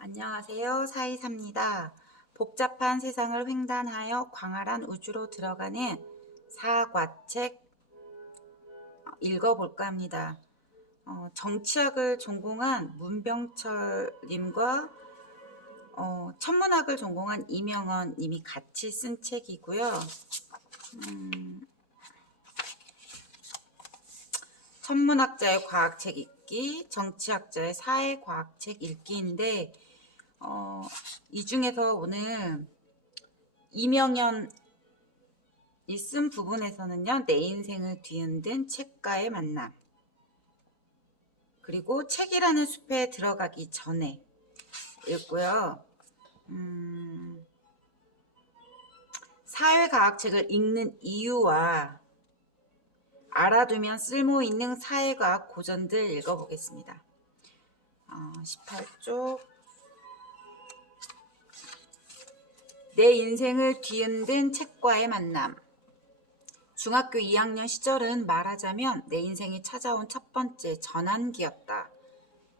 안녕하세요. 사이사입니다. 복잡한 세상을 횡단하여 광활한 우주로 들어가는 사과책 읽어볼까 합니다. 정치학을 전공한 문병철님과 천문학을 전공한 이명헌님이 같이 쓴 책이고요. 천문학자의 과학책 읽기, 정치학자의 사회과학책 읽기인데 이 중에서 오늘 이명현이 쓴 부분에서는요, 내 인생을 뒤흔든 책과의 만남, 그리고 책이라는 숲에 들어가기 전에 읽고요. 사회과학책을 읽는 이유와 알아두면 쓸모있는 사회과학 고전들 읽어보겠습니다. 18쪽 내 인생을 뒤흔든 책과의 만남. 중학교 2학년 시절은 말하자면 내 인생이 찾아온 첫 번째 전환기였다.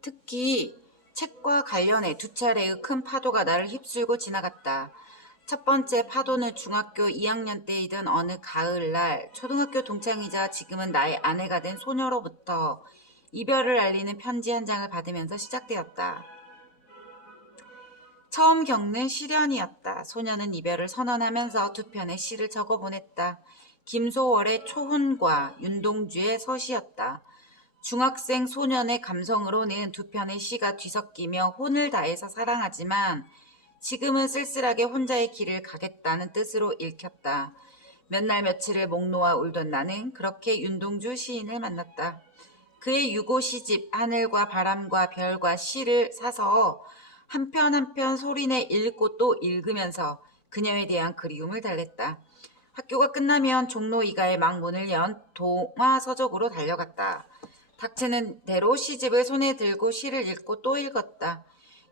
특히 책과 관련해 두 차례의 큰 파도가 나를 휩쓸고 지나갔다. 첫 번째 파도는 중학교 2학년 때이던 어느 가을날 초등학교 동창이자 지금은 나의 아내가 된 소녀로부터 이별을 알리는 편지 한 장을 받으면서 시작되었다. 처음 겪는 시련이었다. 소녀는 이별을 선언하면서 두 편의 시를 적어보냈다. 김소월의 초혼과 윤동주의 서시였다. 중학생 소년의 감성으로는 두 편의 시가 뒤섞이며 혼을 다해서 사랑하지만 지금은 쓸쓸하게 혼자의 길을 가겠다는 뜻으로 읽혔다. 몇 날 며칠을 목 놓아 울던 나는 그렇게 윤동주 시인을 만났다. 그의 유고 시집 하늘과 바람과 별과 시를 사서 한 편 한 편 소리내 읽고 또 읽으면서 그녀에 대한 그리움을 달랬다. 학교가 끝나면 종로 이가에 막 문을 연 동화서적으로 달려갔다. 닥치는 대로 시집을 손에 들고 시를 읽고 또 읽었다.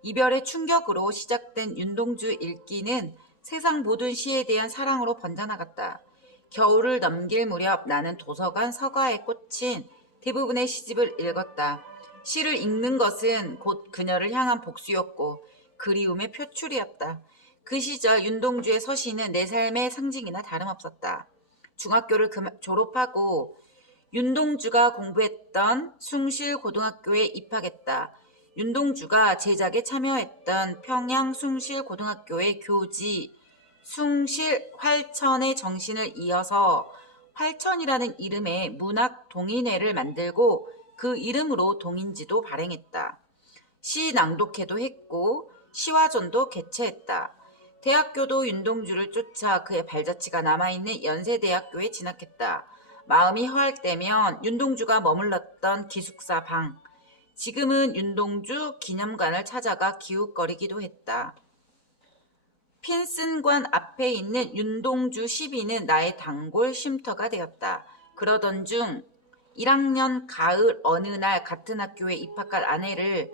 이별의 충격으로 시작된 윤동주 읽기는 세상 모든 시에 대한 사랑으로 번져나갔다. 겨울을 넘길 무렵 나는 도서관 서가에 꽂힌 대부분의 시집을 읽었다. 시를 읽는 것은 곧 그녀를 향한 복수였고 그리움의 표출이었다. 그 시절 윤동주의 서시는 내 삶의 상징이나 다름없었다. 중학교를 졸업하고 윤동주가 공부했던 숭실고등학교에 입학했다. 윤동주가 제작에 참여했던 평양숭실고등학교의 교지 숭실활천의 정신을 이어서 활천이라는 이름의 문학 동인회를 만들고 그 이름으로 동인지도 발행했다. 시 낭독회도 했고 시화전도 개최했다. 대학교도 윤동주를 쫓아 그의 발자취가 남아있는 연세대학교에 진학했다. 마음이 허할 때면 윤동주가 머물렀던 기숙사 방, 지금은 윤동주 기념관을 찾아가 기웃거리기도 했다. 핀슨관 앞에 있는 윤동주 시비는 나의 단골 쉼터가 되었다. 그러던 중 1학년 가을 어느 날 같은 학교에 입학한 아내를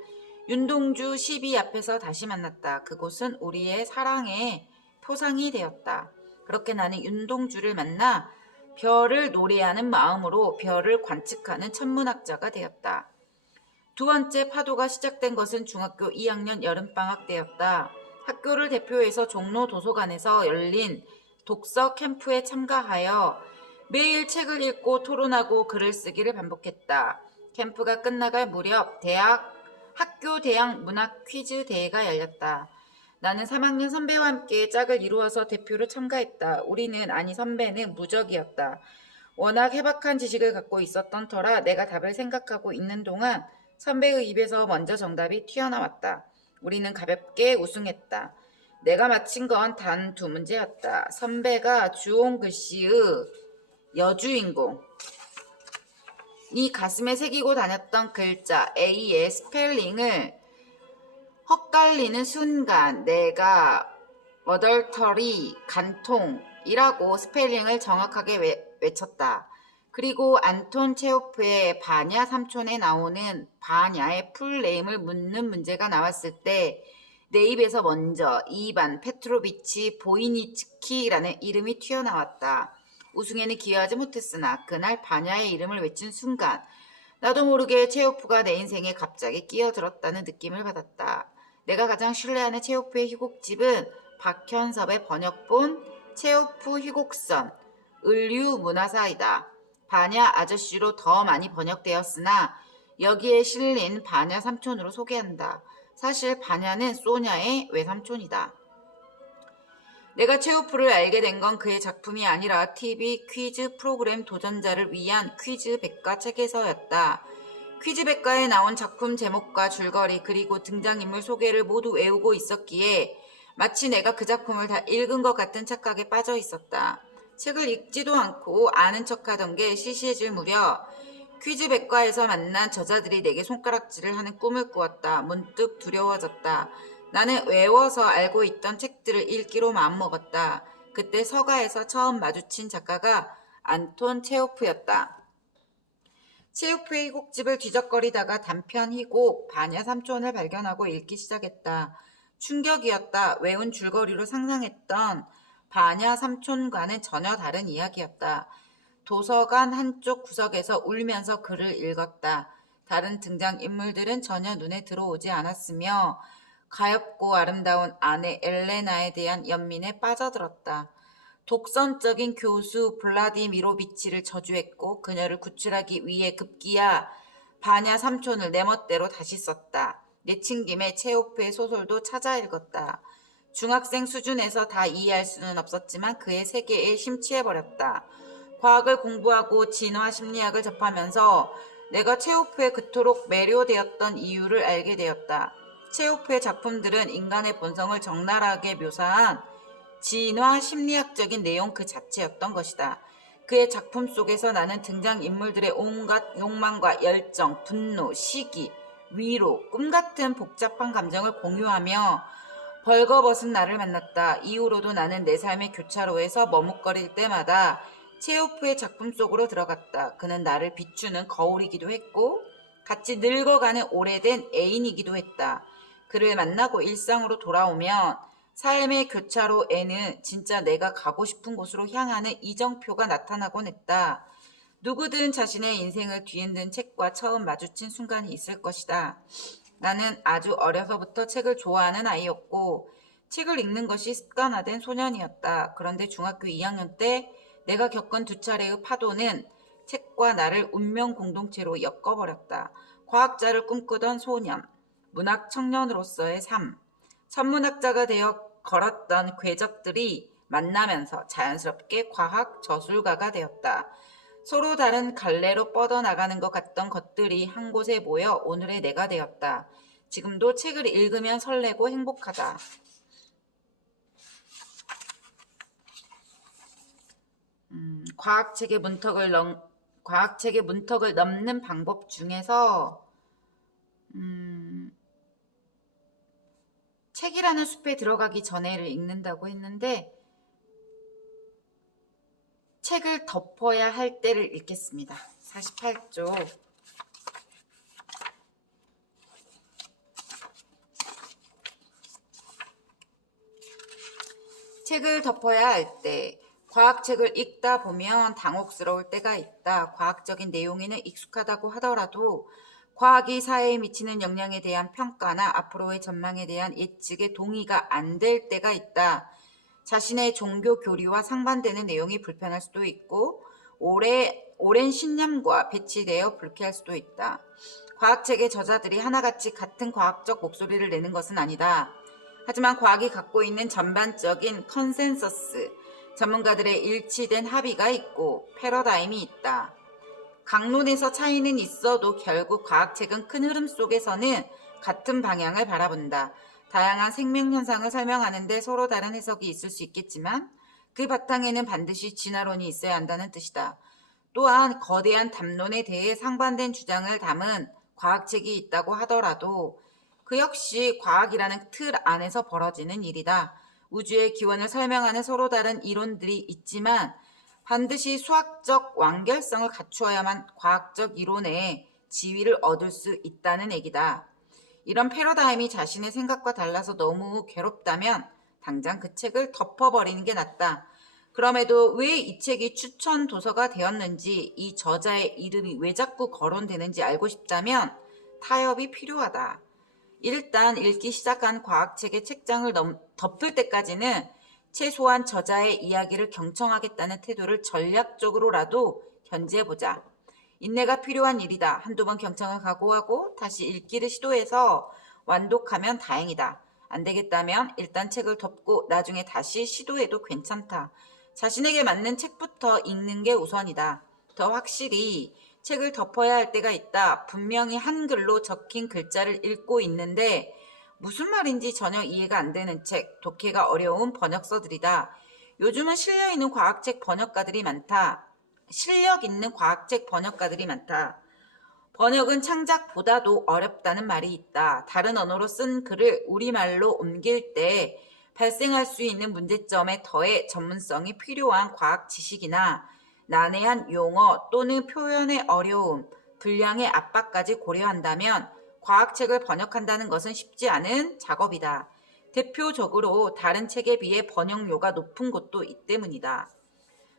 윤동주 시비 앞에서 다시 만났다. 그곳은 우리의 사랑의 표상이 되었다. 그렇게 나는 윤동주를 만나 별을 노래하는 마음으로 별을 관측하는 천문학자가 되었다. 두 번째 파도가 시작된 것은 중학교 2학년 여름방학 때였다. 학교를 대표해서 종로 도서관에서 열린 독서 캠프에 참가하여 매일 책을 읽고 토론하고 글을 쓰기를 반복했다. 캠프가 끝나갈 무렵 학교 대학 문학 퀴즈 대회가 열렸다. 나는 3학년 선배와 함께 짝을 이루어서 대표로 참가했다. 선배는 무적이었다. 워낙 해박한 지식을 갖고 있었던 터라 내가 답을 생각하고 있는 동안 선배의 입에서 먼저 정답이 튀어나왔다. 우리는 가볍게 우승했다. 내가 맞힌 건 단 두 문제였다. 선배가 주홍 글씨의 여주인공, 이 가슴에 새기고 다녔던 글자 A의 스펠링을 헛갈리는 순간 내가 어덜터리, 간통이라고 스펠링을 정확하게 외쳤다. 그리고 안톤 체호프의 바냐 삼촌에 나오는 바냐의 풀네임을 묻는 문제가 나왔을 때 내 입에서 먼저 이반 페트로비치 보이니츠키라는 이름이 튀어나왔다. 우승에는 기여하지 못했으나 그날 바냐의 이름을 외친 순간 나도 모르게 체호프가 내 인생에 갑자기 끼어들었다는 느낌을 받았다. 내가 가장 신뢰하는 체오프의 희곡집은 박현섭의 번역본 체오프 희곡선 을류문화사이다. 반야 아저씨로 더 많이 번역되었으나 여기에 실린 반야 삼촌으로 소개한다. 사실 반야는 소냐의 외삼촌이다. 내가 체오프를 알게 된 건 그의 작품이 아니라 TV 퀴즈 프로그램 도전자를 위한 퀴즈 백과 책에서였다. 퀴즈 백과에 나온 작품 제목과 줄거리 그리고 등장인물 소개를 모두 외우고 있었기에 마치 내가 그 작품을 다 읽은 것 같은 착각에 빠져 있었다. 책을 읽지도 않고 아는 척하던 게 시시해질 무렵 퀴즈 백과에서 만난 저자들이 내게 손가락질을 하는 꿈을 꾸었다. 문득 두려워졌다. 나는 외워서 알고 있던 책들을 읽기로 마음먹었다. 그때 서가에서 처음 마주친 작가가 안톤 체호프였다. 체호프의 희곡집을 뒤적거리다가 단편 희곡 반야 삼촌을 발견하고 읽기 시작했다. 충격이었다. 외운 줄거리로 상상했던 반야 삼촌과는 전혀 다른 이야기였다. 도서관 한쪽 구석에서 울면서 글을 읽었다. 다른 등장인물들은 전혀 눈에 들어오지 않았으며 가엾고 아름다운 아내 엘레나에 대한 연민에 빠져들었다. 독선적인 교수 블라디미로비치를 저주했고 그녀를 구출하기 위해 급기야 반야 삼촌을 내 멋대로 다시 썼다. 내친 김에 체오프의 소설도 찾아 읽었다. 중학생 수준에서 다 이해할 수는 없었지만 그의 세계에 심취해버렸다. 과학을 공부하고 진화 심리학을 접하면서 내가 체오프에 그토록 매료되었던 이유를 알게 되었다. 체오프의 작품들은 인간의 본성을 적나라하게 묘사한 진화 심리학적인 내용 그 자체였던 것이다. 그의 작품 속에서 나는 등장인물들의 온갖 욕망과 열정, 분노, 시기, 위로, 꿈같은 복잡한 감정을 공유하며 벌거벗은 나를 만났다. 이후로도 나는 내 삶의 교차로에서 머뭇거릴 때마다 체오프의 작품 속으로 들어갔다. 그는 나를 비추는 거울이기도 했고 같이 늙어가는 오래된 애인이기도 했다. 그를 만나고 일상으로 돌아오면 삶의 교차로에는 진짜 내가 가고 싶은 곳으로 향하는 이정표가 나타나곤 했다. 누구든 자신의 인생을 뒤흔든 책과 처음 마주친 순간이 있을 것이다. 나는 아주 어려서부터 책을 좋아하는 아이였고 책을 읽는 것이 습관화된 소년이었다. 그런데 중학교 2학년 때 내가 겪은 두 차례의 파도는 책과 나를 운명 공동체로 엮어버렸다. 과학자를 꿈꾸던 소년, 문학 청년으로서의 삶, 천문학자가 되어 걸었던 궤적들이 만나면서 자연스럽게 과학 저술가가 되었다. 서로 다른 갈래로 뻗어나가는 것 같던 것들이 한 곳에 모여 오늘의 내가 되었다. 지금도 책을 읽으면 설레고 행복하다. 과학책의 문턱을 넘는 방법 중에서 책이라는 숲에 들어가기 전에를 읽는다고 했는데 책을 덮어야 할 때를 읽겠습니다. 48쪽. 책을 덮어야 할 때. 과학책을 읽다 보면 당혹스러울 때가 있다. 과학적인 내용에는 익숙하다고 하더라도 과학이 사회에 미치는 영향에 대한 평가나 앞으로의 전망에 대한 예측에 동의가 안 될 때가 있다. 자신의 종교 교리와 상반되는 내용이 불편할 수도 있고 오랜 신념과 배치되어 불쾌할 수도 있다. 과학책의 저자들이 하나같이 같은 과학적 목소리를 내는 것은 아니다. 하지만 과학이 갖고 있는 전반적인 컨센서스, 전문가들의 일치된 합의가 있고 패러다임이 있다. 강론에서 차이는 있어도 결국 과학책은 큰 흐름 속에서는 같은 방향을 바라본다. 다양한 생명현상을 설명하는데 서로 다른 해석이 있을 수 있겠지만 그 바탕에는 반드시 진화론이 있어야 한다는 뜻이다. 또한 거대한 담론에 대해 상반된 주장을 담은 과학책이 있다고 하더라도 그 역시 과학이라는 틀 안에서 벌어지는 일이다. 우주의 기원을 설명하는 서로 다른 이론들이 있지만 반드시 수학적 완결성을 갖추어야만 과학적 이론의 지위를 얻을 수 있다는 얘기다. 이런 패러다임이 자신의 생각과 달라서 너무 괴롭다면 당장 그 책을 덮어버리는 게 낫다. 그럼에도 왜 이 책이 추천 도서가 되었는지, 이 저자의 이름이 왜 자꾸 거론되는지 알고 싶다면 타협이 필요하다. 일단 읽기 시작한 과학책의 책장을 덮을 때까지는 최소한 저자의 이야기를 경청하겠다는 태도를 전략적으로라도 견지해보자. 인내가 필요한 일이다. 한두 번 경청을 각오하고 다시 읽기를 시도해서 완독하면 다행이다. 안 되겠다면 일단 책을 덮고 나중에 다시 시도해도 괜찮다. 자신에게 맞는 책부터 읽는 게 우선이다. 더 확실히 책을 덮어야 할 때가 있다. 분명히 한글로 적힌 글자를 읽고 있는데 무슨 말인지 전혀 이해가 안 되는 책, 독해가 어려운 번역서들이다. 요즘은 실력 있는 과학책 번역가들이 많다. 번역은 창작보다도 어렵다는 말이 있다. 다른 언어로 쓴 글을 우리말로 옮길 때 발생할 수 있는 문제점에 더해 전문성이 필요한 과학 지식이나 난해한 용어 또는 표현의 어려움, 분량의 압박까지 고려한다면 과학책을 번역한다는 것은 쉽지 않은 작업이다. 대표적으로 다른 책에 비해 번역료가 높은 곳도 이 때문이다.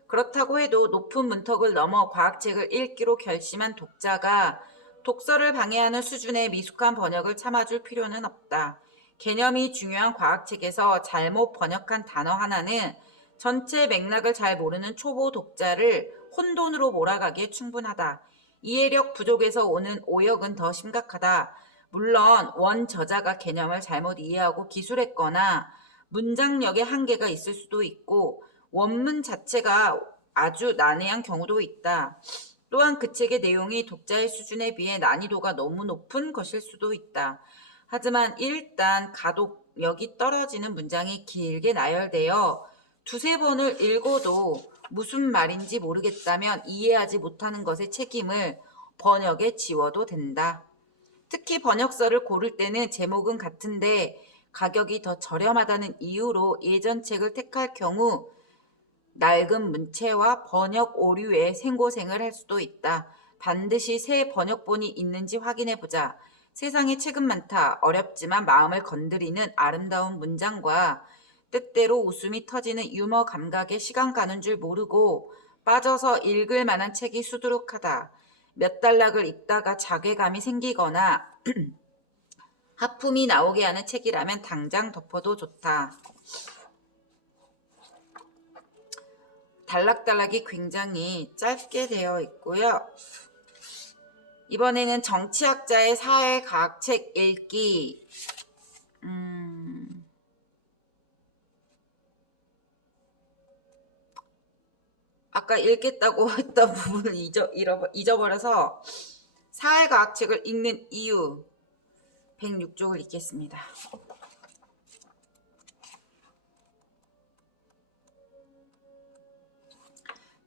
그렇다고 해도 높은 문턱을 넘어 과학책을 읽기로 결심한 독자가 독서를 방해하는 수준의 미숙한 번역을 참아줄 필요는 없다. 개념이 중요한 과학책에서 잘못 번역한 단어 하나는 전체 맥락을 잘 모르는 초보 독자를 혼돈으로 몰아가기에 충분하다. 이해력 부족에서 오는 오역은 더 심각하다. 물론 원 저자가 개념을 잘못 이해하고 기술했거나 문장력에 한계가 있을 수도 있고 원문 자체가 아주 난해한 경우도 있다. 또한 그 책의 내용이 독자의 수준에 비해 난이도가 너무 높은 것일 수도 있다. 하지만 일단 가독력이 떨어지는 문장이 길게 나열되어 두세 번을 읽어도 무슨 말인지 모르겠다면 이해하지 못하는 것의 책임을 번역에 지워도 된다. 특히 번역서를 고를 때는 제목은 같은데 가격이 더 저렴하다는 이유로 예전 책을 택할 경우 낡은 문체와 번역 오류에 생고생을 할 수도 있다. 반드시 새 번역본이 있는지 확인해보자. 세상에 책은 많다. 어렵지만 마음을 건드리는 아름다운 문장과 때때로 웃음이 터지는 유머 감각에 시간 가는 줄 모르고 빠져서 읽을 만한 책이 수두룩하다. 몇 단락을 읽다가 자괴감이 생기거나 하품이 나오게 하는 책이라면 당장 덮어도 좋다. 단락단락이 굉장히 짧게 되어 있고요. 이번에는 정치학자의 사회과학책 읽기. 아까 읽겠다고 했던 부분을 잊어버려서 사회과학책을 읽는 이유 106쪽을 읽겠습니다.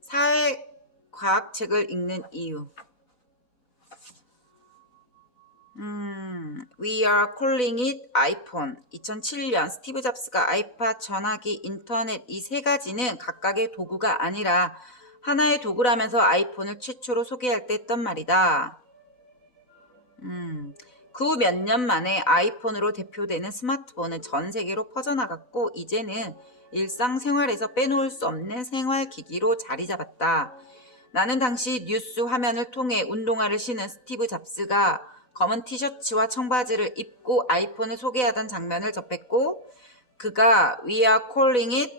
사회과학책을 읽는 이유. We are calling it iPhone. 2007년 스티브 잡스가 아이팟, 전화기, 인터넷 이 세 가지는 각각의 도구가 아니라 하나의 도구라면서 아이폰을 최초로 소개할 때 했던 말이다. 그 후 몇 년 만에 아이폰으로 대표되는 스마트폰은 전 세계로 퍼져나갔고 이제는 일상생활에서 빼놓을 수 없는 생활기기로 자리 잡았다. 나는 당시 뉴스 화면을 통해 운동화를 신은 스티브 잡스가 검은 티셔츠와 청바지를 입고 아이폰을 소개하던 장면을 접했고 그가 We are calling it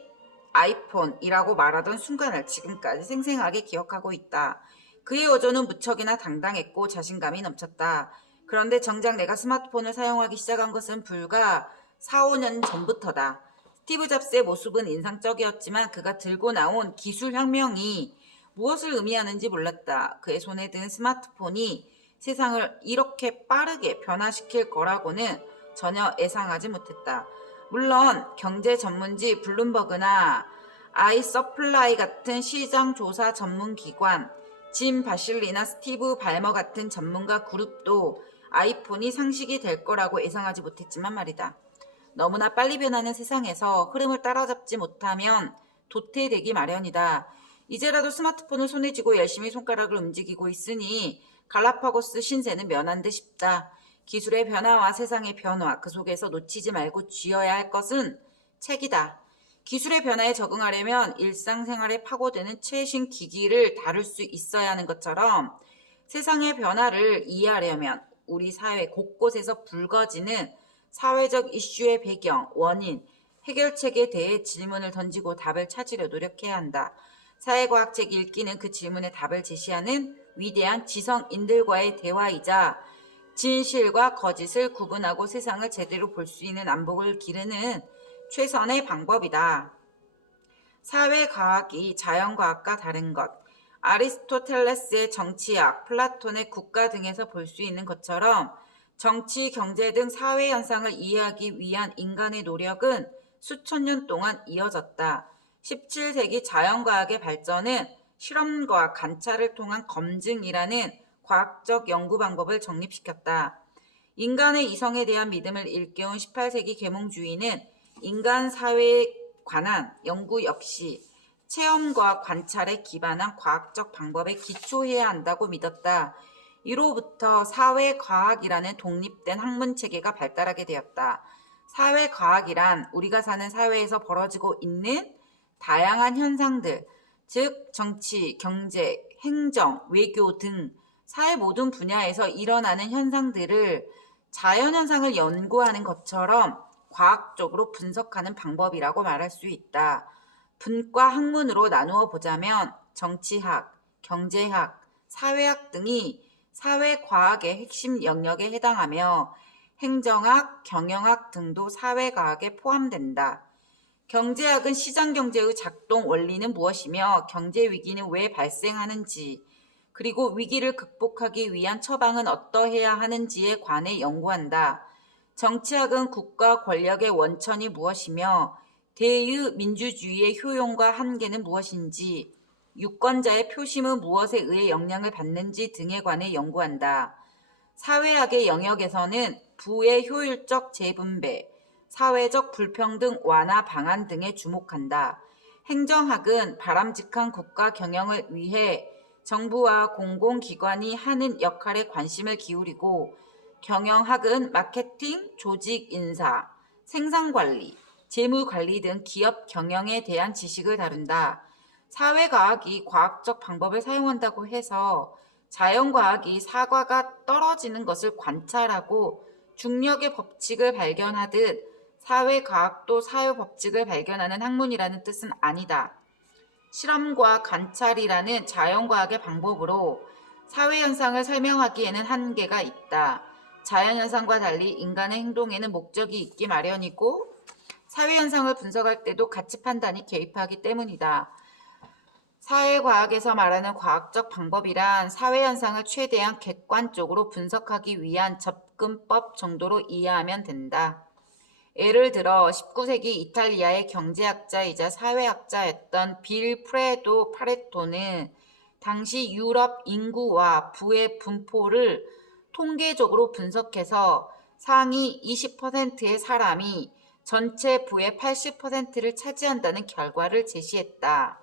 iPhone이라고 말하던 순간을 지금까지 생생하게 기억하고 있다. 그의 어조는 무척이나 당당했고 자신감이 넘쳤다. 그런데 정작 내가 스마트폰을 사용하기 시작한 것은 불과 4, 5년 전부터다. 스티브 잡스의 모습은 인상적이었지만 그가 들고 나온 기술혁명이 무엇을 의미하는지 몰랐다. 그의 손에 든 스마트폰이 세상을 이렇게 빠르게 변화시킬 거라고는 전혀 예상하지 못했다. 물론 경제 전문지 블룸버그나 아이서플라이 같은 시장 조사 전문 기관, 짐 바실리나 스티브 발머 같은 전문가 그룹도 아이폰이 상식이 될 거라고 예상하지 못했지만 말이다. 너무나 빨리 변하는 세상에서 흐름을 따라잡지 못하면 도태되기 마련이다. 이제라도 스마트폰을 손에 쥐고 열심히 손가락을 움직이고 있으니 갈라파고스 신세는 면한 듯 싶다. 기술의 변화와 세상의 변화, 그 속에서 놓치지 말고 쥐어야 할 것은 책이다. 기술의 변화에 적응하려면 일상생활에 파고드는 최신 기기를 다룰 수 있어야 하는 것처럼 세상의 변화를 이해하려면 우리 사회 곳곳에서 불거지는 사회적 이슈의 배경, 원인, 해결책에 대해 질문을 던지고 답을 찾으려 노력해야 한다. 사회과학책 읽기는 그 질문에 답을 제시하는 위대한 지성인들과의 대화이자 진실과 거짓을 구분하고 세상을 제대로 볼 수 있는 안목을 기르는 최선의 방법이다. 사회과학이 자연과학과 다른 것. 아리스토텔레스의 정치학, 플라톤의 국가 등에서 볼 수 있는 것처럼 정치, 경제 등 사회 현상을 이해하기 위한 인간의 노력은 수천 년 동안 이어졌다. 17세기 자연과학의 발전은 실험과 관찰을 통한 검증이라는 과학적 연구 방법을 정립시켰다. 인간의 이성에 대한 믿음을 일깨운 18세기 계몽주의는 인간 사회에 관한 연구 역시 체험과 관찰에 기반한 과학적 방법에 기초해야 한다고 믿었다. 이로부터 사회과학이라는 독립된 학문체계가 발달하게 되었다. 사회과학이란 우리가 사는 사회에서 벌어지고 있는 다양한 현상들, 즉 정치, 경제, 행정, 외교 등 사회 모든 분야에서 일어나는 현상들을 자연현상을 연구하는 것처럼 과학적으로 분석하는 방법이라고 말할 수 있다. 분과 학문으로 나누어 보자면 정치학, 경제학, 사회학 등이 사회과학의 핵심 영역에 해당하며 행정학, 경영학 등도 사회과학에 포함된다. 경제학은 시장경제의 작동 원리는 무엇이며 경제위기는 왜 발생하는지, 그리고 위기를 극복하기 위한 처방은 어떠해야 하는지에 관해 연구한다. 정치학은 국가 권력의 원천이 무엇이며 대의민주주의의 효용과 한계는 무엇인지, 유권자의 표심은 무엇에 의해 영향을 받는지 등에 관해 연구한다. 사회학의 영역에서는 부의 효율적 재분배, 사회적 불평등 완화 방안 등에 주목한다. 행정학은 바람직한 국가 경영을 위해 정부와 공공기관이 하는 역할에 관심을 기울이고, 경영학은 마케팅, 조직 인사, 생산관리, 재무관리 등 기업 경영에 대한 지식을 다룬다. 사회과학이 과학적 방법을 사용한다고 해서 자연과학이 사과가 떨어지는 것을 관찰하고 중력의 법칙을 발견하듯 사회과학도 사회법칙을 발견하는 학문이라는 뜻은 아니다. 실험과 관찰이라는 자연과학의 방법으로 사회현상을 설명하기에는 한계가 있다. 자연현상과 달리 인간의 행동에는 목적이 있기 마련이고 사회현상을 분석할 때도 가치 판단이 개입하기 때문이다. 사회과학에서 말하는 과학적 방법이란 사회현상을 최대한 객관적으로 분석하기 위한 접근법 정도로 이해하면 된다. 예를 들어 19세기 이탈리아의 경제학자이자 사회학자였던 빌 프레도 파레토는 당시 유럽 인구와 부의 분포를 통계적으로 분석해서 상위 20%의 사람이 전체 부의 80%를 차지한다는 결과를 제시했다.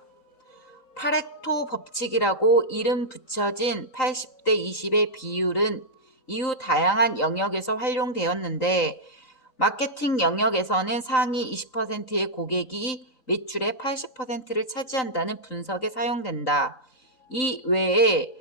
파레토 법칙이라고 이름 붙여진 80대 20의 비율은 이후 다양한 영역에서 활용되었는데 마케팅 영역에서는 상위 20%의 고객이 매출의 80%를 차지한다는 분석에 사용된다. 이 외에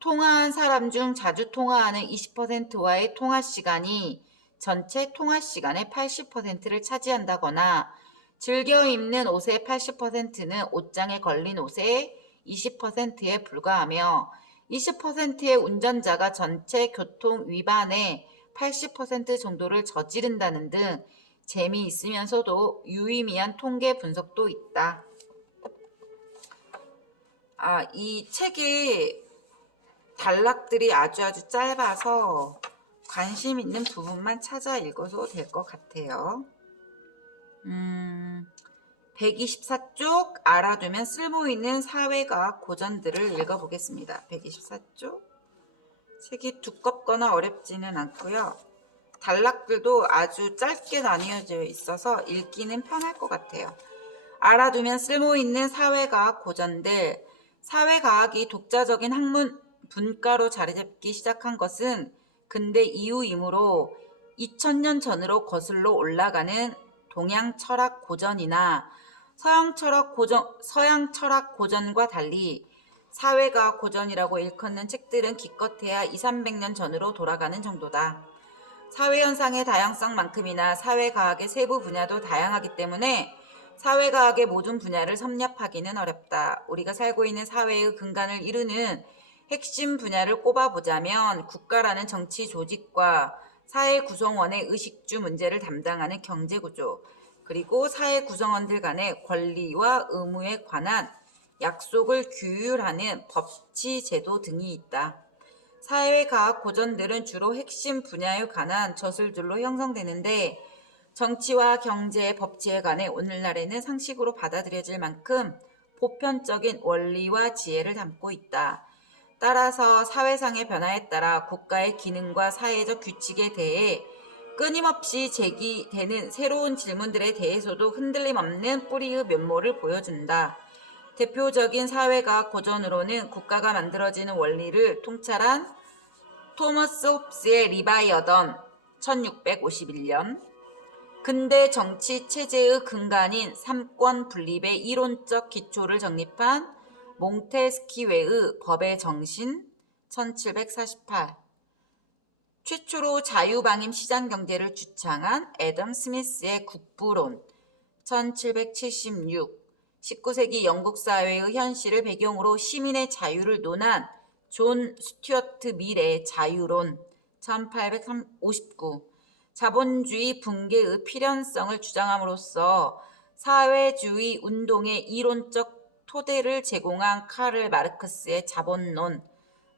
통화한 사람 중 자주 통화하는 20%와의 통화 시간이 전체 통화 시간의 80%를 차지한다거나 즐겨 입는 옷의 80%는 옷장에 걸린 옷의 20%에 불과하며 20%의 운전자가 전체 교통 위반의 80% 정도를 저지른다는 등 재미있으면서도 유의미한 통계 분석도 있다. 이 책의 단락들이 아주 짧아서 관심 있는 부분만 찾아 읽어도 될 것 같아요. 124쪽 알아두면 쓸모있는 사회과학 고전들을 읽어보겠습니다. 124쪽. 책이 두껍거나 어렵지는 않고요. 단락들도 아주 짧게 나뉘어져 있어서 읽기는 편할 것 같아요. 알아두면 쓸모있는 사회과학 고전들. 사회과학이 독자적인 학문 분과로 자리잡기 시작한 것은 근대 이후이므로 2000년 전으로 거슬러 올라가는 동양 철학 고전이나 서양 철학 고전과 달리 사회과학 고전이라고 일컫는 책들은 기껏해야 200~300년 전으로 돌아가는 정도다. 사회현상의 다양성만큼이나 사회과학의 세부 분야도 다양하기 때문에 사회과학의 모든 분야를 섭렵하기는 어렵다. 우리가 살고 있는 사회의 근간을 이루는 핵심 분야를 꼽아보자면 국가라는 정치 조직과 사회 구성원의 의식주 문제를 담당하는 경제구조, 그리고 사회 구성원들 간의 권리와 의무에 관한 약속을 규율하는 법치 제도 등이 있다. 사회과학 고전들은 주로 핵심 분야에 관한 저술들로 형성되는데 정치와 경제, 법치에 관해 오늘날에는 상식으로 받아들여질 만큼 보편적인 원리와 지혜를 담고 있다. 따라서 사회상의 변화에 따라 국가의 기능과 사회적 규칙에 대해 끊임없이 제기되는 새로운 질문들에 대해서도 흔들림 없는 뿌리의 면모를 보여준다. 대표적인 사회과학 고전으로는 국가가 만들어지는 원리를 통찰한 토머스 홉스의 리바이어던 1651년, 근대 정치 체제의 근간인 삼권 분립의 이론적 기초를 정립한 몽테스키웨의 법의 정신 1748, 최초로 자유방임 시장경제를 주창한 애덤 스미스의 국부론 1776, 19세기 영국 사회의 현실을 배경으로 시민의 자유를 논한 존 스튜어트 밀의 자유론 1859, 자본주의 붕괴의 필연성을 주장함으로써 사회주의 운동의 이론적 토대를 제공한 카를 마르크스의 자본론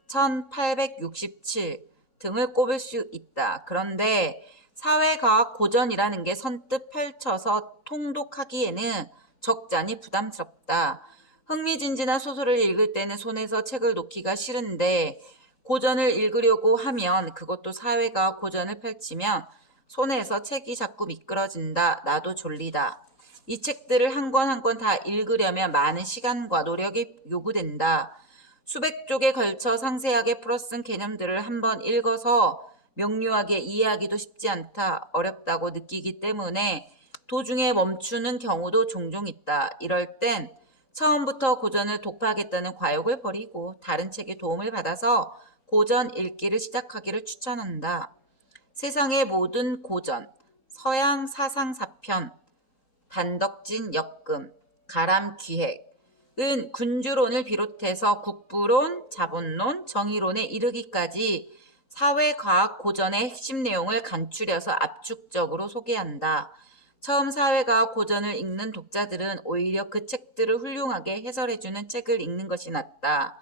1867 등을 꼽을 수 있다. 그런데 사회과학 고전이라는 게 선뜻 펼쳐서 통독하기에는 적잖이 부담스럽다. 흥미진진한 소설을 읽을 때는 손에서 책을 놓기가 싫은데 고전을 읽으려고 하면, 그것도 사회과학 고전을 펼치면 손에서 책이 자꾸 미끄러진다. 나도 졸리다. 이 책들을 한 권 한 권 다 읽으려면 많은 시간과 노력이 요구된다. 수백 쪽에 걸쳐 상세하게 풀어쓴 개념들을 한번 읽어서 명료하게 이해하기도 쉽지 않다. 어렵다고 느끼기 때문에 도중에 멈추는 경우도 종종 있다. 이럴 땐 처음부터 고전을 독파하겠다는 과욕을 버리고 다른 책의 도움을 받아서 고전 읽기를 시작하기를 추천한다. 세상의 모든 고전, 서양 사상사편, 단덕진 역금, 가람기획은 군주론을 비롯해서 국부론, 자본론, 정의론에 이르기까지 사회과학 고전의 핵심 내용을 간추려서 압축적으로 소개한다. 처음 사회과학 고전을 읽는 독자들은 오히려 그 책들을 훌륭하게 해설해주는 책을 읽는 것이 낫다.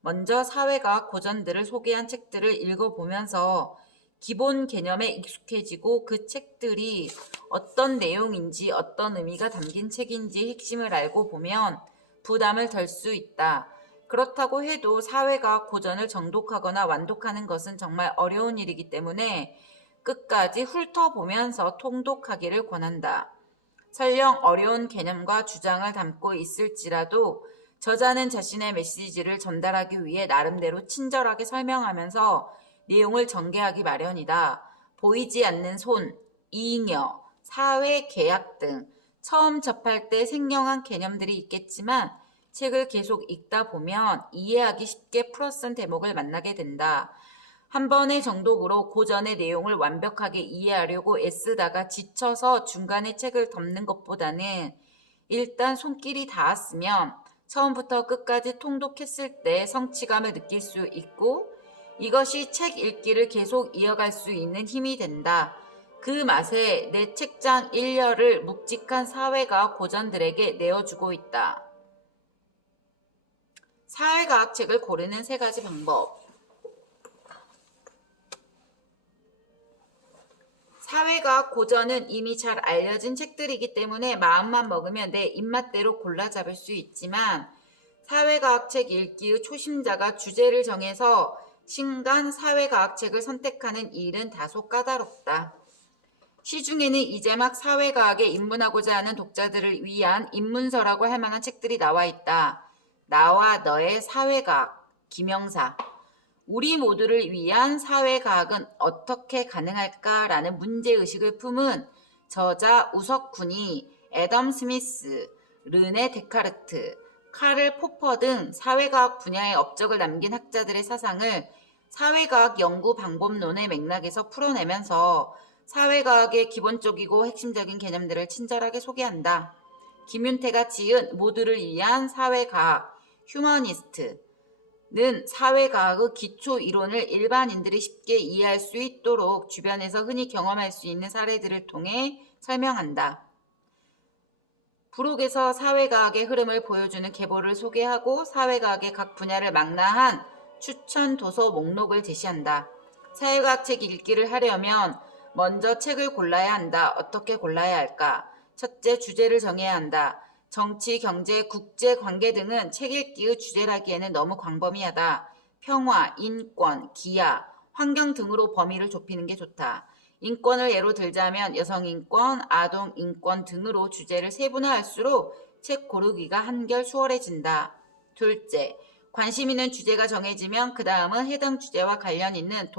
먼저 사회과학 고전들을 소개한 책들을 읽어보면서 기본 개념에 익숙해지고 그 책들이 어떤 내용인지 어떤 의미가 담긴 책인지 핵심을 알고 보면 부담을 덜 수 있다. 그렇다고 해도 사회과학 고전을 정독하거나 완독하는 것은 정말 어려운 일이기 때문에 끝까지 훑어보면서 통독하기를 권한다. 설령 어려운 개념과 주장을 담고 있을지라도 저자는 자신의 메시지를 전달하기 위해 나름대로 친절하게 설명하면서 내용을 전개하기 마련이다. 보이지 않는 손, 잉여, 사회 계약 등 처음 접할 때 생경한 개념들이 있겠지만 책을 계속 읽다 보면 이해하기 쉽게 풀어쓴 대목을 만나게 된다. 한 번의 정독으로 고전의 내용을 완벽하게 이해하려고 애쓰다가 지쳐서 중간에 책을 덮는 것보다는 일단 손길이 닿았으면 처음부터 끝까지 통독했을 때 성취감을 느낄 수 있고 이것이 책 읽기를 계속 이어갈 수 있는 힘이 된다. 그 맛에 내 책장 일렬을 묵직한 사회과학 고전들에게 내어주고 있다. 사회과학 책을 고르는 3가지 방법. 사회과학 고전은 이미 잘 알려진 책들이기 때문에 마음만 먹으면 내 입맛대로 골라 잡을 수 있지만 사회과학 책 읽기의 초심자가 주제를 정해서 신간 사회과학 책을 선택하는 일은 다소 까다롭다. 시중에는 이제 막 사회과학에 입문하고자 하는 독자들을 위한 입문서라고 할 만한 책들이 나와 있다. 나와 너의 사회과학, 김영사. 우리 모두를 위한 사회과학은 어떻게 가능할까라는 문제의식을 품은 저자 우석훈이 애덤 스미스, 르네 데카르트, 카를 포퍼 등 사회과학 분야의 업적을 남긴 학자들의 사상을 사회과학 연구 방법론의 맥락에서 풀어내면서 사회과학의 기본적이고 핵심적인 개념들을 친절하게 소개한다. 김윤태가 지은 모두를 위한 사회과학, 휴머니스트는 사회과학의 기초 이론을 일반인들이 쉽게 이해할 수 있도록 주변에서 흔히 경험할 수 있는 사례들을 통해 설명한다. 부록에서 사회과학의 흐름을 보여주는 계보를 소개하고 사회과학의 각 분야를 망라한 추천 도서 목록을 제시한다. 사회과학 책 읽기를 하려면 먼저 책을 골라야 한다. 어떻게 골라야 할까? 첫째, 주제를 정해야 한다. 정치, 경제, 국제 관계 등은 책 읽기의 주제라기에는 너무 광범위하다. 평화, 인권, 기아, 환경 등으로 범위를 좁히는 게 좋다. 인권을 예로 들자면 여성인권, 아동인권 등으로 주제를 세분화할수록 책 고르기가 한결 수월해진다. 둘째, 관심 있는 주제가 정해지면 그 다음은 해당 주제와 관련 있는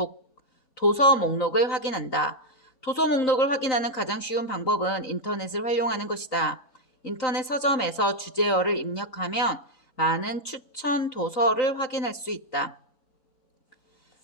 도서 목록을 확인한다. 도서 목록을 확인하는 가장 쉬운 방법은 인터넷을 활용하는 것이다. 인터넷 서점에서 주제어를 입력하면 많은 추천 도서를 확인할 수 있다.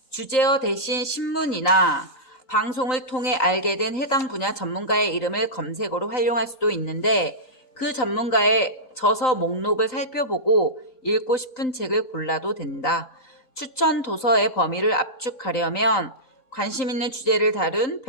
주제어 대신 신문이나 방송을 통해 알게 된 해당 분야 전문가의 이름을 검색어로 활용할 수도 있는데 그 전문가의 저서 목록을 살펴보고 읽고 싶은 책을 골라도 된다. 추천 도서의 범위를 압축하려면 관심 있는 주제를 다룬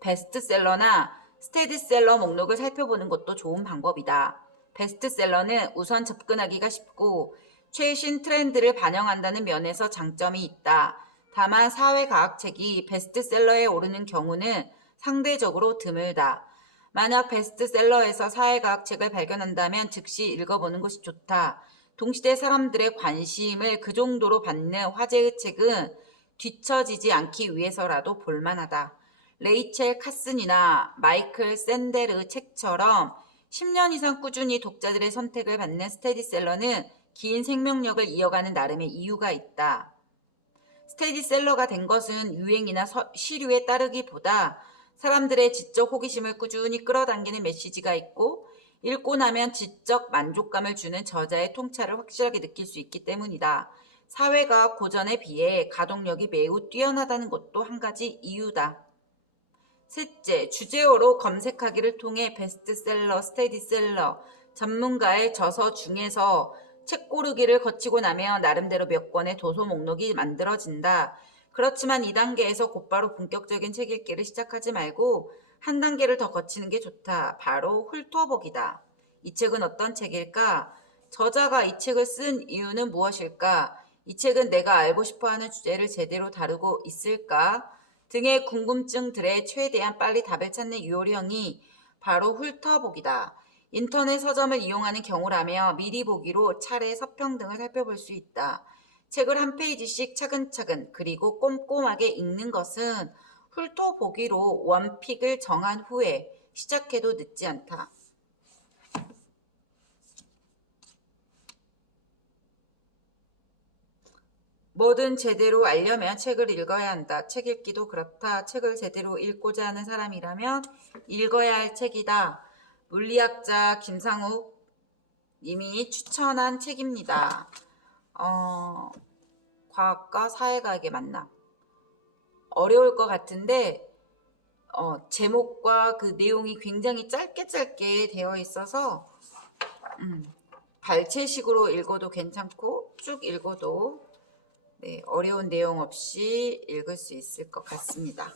베스트셀러나 스테디셀러 목록을 살펴보는 것도 좋은 방법이다. 베스트셀러는 우선 접근하기가 쉽고 최신 트렌드를 반영한다는 면에서 장점이 있다. 다만 사회과학책이 베스트셀러에 오르는 경우는 상대적으로 드물다. 만약 베스트셀러에서 사회과학책을 발견한다면 즉시 읽어보는 것이 좋다. 동시대 사람들의 관심을 그 정도로 받는 화제의 책은 뒤처지지 않기 위해서라도 볼만하다. 레이첼 카슨이나 마이클 샌델의 책처럼 10년 이상 꾸준히 독자들의 선택을 받는 스테디셀러는 긴 생명력을 이어가는 나름의 이유가 있다. 스테디셀러가 된 것은 유행이나 시류에 따르기보다 사람들의 지적 호기심을 꾸준히 끌어당기는 메시지가 있고 읽고 나면 지적 만족감을 주는 저자의 통찰을 확실하게 느낄 수 있기 때문이다. 사회과학 고전에 비해 가독력이 매우 뛰어나다는 것도 한 가지 이유다. 셋째, 주제어로 검색하기를 통해 베스트셀러, 스테디셀러, 전문가의 저서 중에서 책 고르기를 거치고 나면 나름대로 몇 권의 도서 목록이 만들어진다. 그렇지만 이 단계에서 곧바로 본격적인 책 읽기를 시작하지 말고 한 단계를 더 거치는 게 좋다. 바로 훑어보기다. 이 책은 어떤 책일까? 저자가 이 책을 쓴 이유는 무엇일까? 이 책은 내가 알고 싶어하는 주제를 제대로 다루고 있을까? 등의 궁금증들에 최대한 빨리 답을 찾는 요령이 바로 훑어보기다. 인터넷 서점을 이용하는 경우라면 미리 보기로 차례 서평 등을 살펴볼 수 있다. 책을 한 페이지씩 차근차근 그리고 꼼꼼하게 읽는 것은 훑어보기로 원픽을 정한 후에 시작해도 늦지 않다. 뭐든 제대로 알려면 책을 읽어야 한다. 책 읽기도 그렇다. 책을 제대로 읽고자 하는 사람이라면 읽어야 할 책이다. 물리학자 김상욱 님이 추천한 책입니다. 과학과 사회과학의 만남. 어려울 것 같은데 제목과 그 내용이 굉장히 짧게 되어 있어서 발췌식으로 읽어도 괜찮고 쭉 읽어도 어려운 내용 없이 읽을 수 있을 것 같습니다.